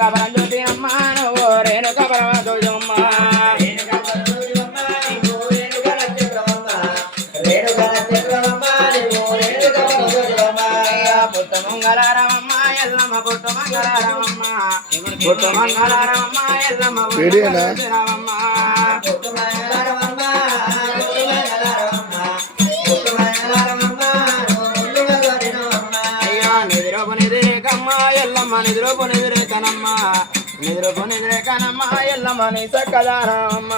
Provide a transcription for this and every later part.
కబరం చూసి అమ్మ ఎల్లమ్మ పుట్టమంగళారమ్మ పుట్టమంగళారమ్మ కనమ్మా నిద్రకు కొనిదే కనమ్మా ఎల్ల నీ చక్కదారమ్మ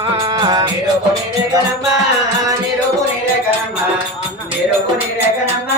నిరుకు నిరే కనమ్మ నిరుకు నిరే కనమ్మ నిరుకు నిరే కనమ్మ